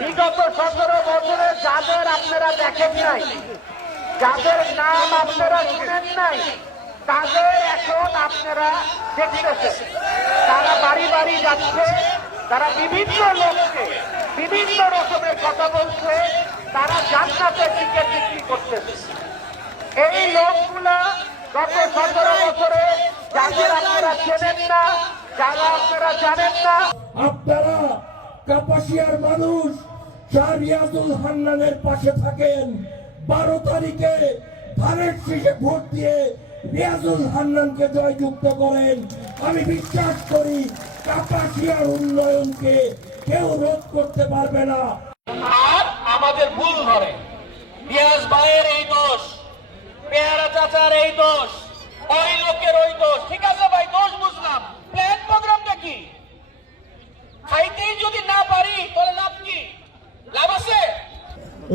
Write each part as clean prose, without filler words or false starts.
বিগত 17 বছরে যাদের আপনারা দেখেন নাই, যাদের নাম আপনারা শুনেন নাই, তাদের এখন আপনারা দেখতেছেন। তারা বাড়ি বাড়ি যাচ্ছে, তারা বিভিন্ন লোককে বিভিন্ন রকমের কথা বলছে, তারা জান্নাতের টিকিট বিক্রি করতেছে। এই লোকগুলা গত 17 বছরে যাদের আপনারা চেনেন না, যারা আপনারা জানেন না, আপনারা কাপাসিয়ার মানুষ শাহ রিয়াজুল হান্নানের পাশে থাকেন। 12 তারিখে ধানের শীষে ভোট দিয়ে রিয়াজুল হান্নানকে জয়যুক্ত করেন। আমি বিশ্বাস করি কাপাসিয়ার উন্নয়নকে কেউ রোধ করতে পারবে না। আর আমাদের ভুল ধরে রিয়াজ ভাইয়ের এই দোষ, পেয়ারা চাচার এই দোষ, ওই লোকের ওই দোষ। ঠিক আছে ভাই, দোষ বুঝলাম, প্ল্যান প্রোগ্রামটা কি? খাইতেই যদি না পারি তাহলে লাভ কি? লাভ আছে?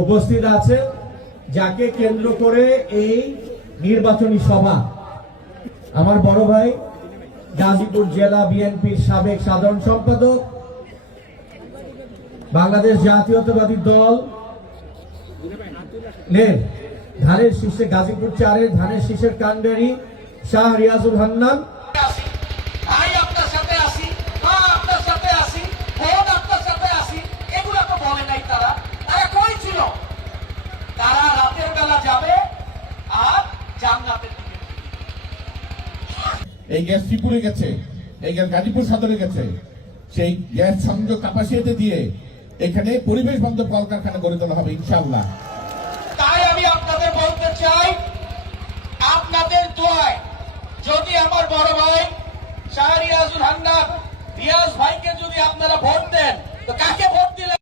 উপস্থিত আছে যাকে কেন্দ্র করে এই নির্বাচনী সভা আমার বড় ভাই গাজীপুর জেলা বিএনপির সাবেক সাধারণ সম্পাদক, বাংলাদেশ জাতীয়তাবাদী দল ধানের শীর্ষে গাজীপুর 4-এর ধানের শীর্ষের কাণ্ডারি শাহ রিয়াজুল হান্নান। ভাই আপনার সাথে আসি, হ্যাঁ আপনার সাথে আসি, ভোট আপনার সাথে আসি, এগুলো তো বলে নাই। তারা কই ছিল? তারা রাতের বেলা যাবে আর জান্নাতের দিকে। এই গ্যাস শ্রীপুরে গেছে, এই গ্যাস গাজীপুর সদরে গেছে, সেই গ্যাস সংযোগ কাপাসিয়াতে দিয়ে এখানে পরিবেশ বান্ধব কলকারখানা গড়ে তোলা হবে ইনশাআল্লাহ। তাই আমি আপনাদের বলতে চাই, আপনাদের দোয়ায় যদি আমার বড় ভাই শাহ রিয়াজুল হান্নান রিয়াজ ভাইকে যদি আপনারা ভোট দেন, তো কাকে ভোট দিলেন?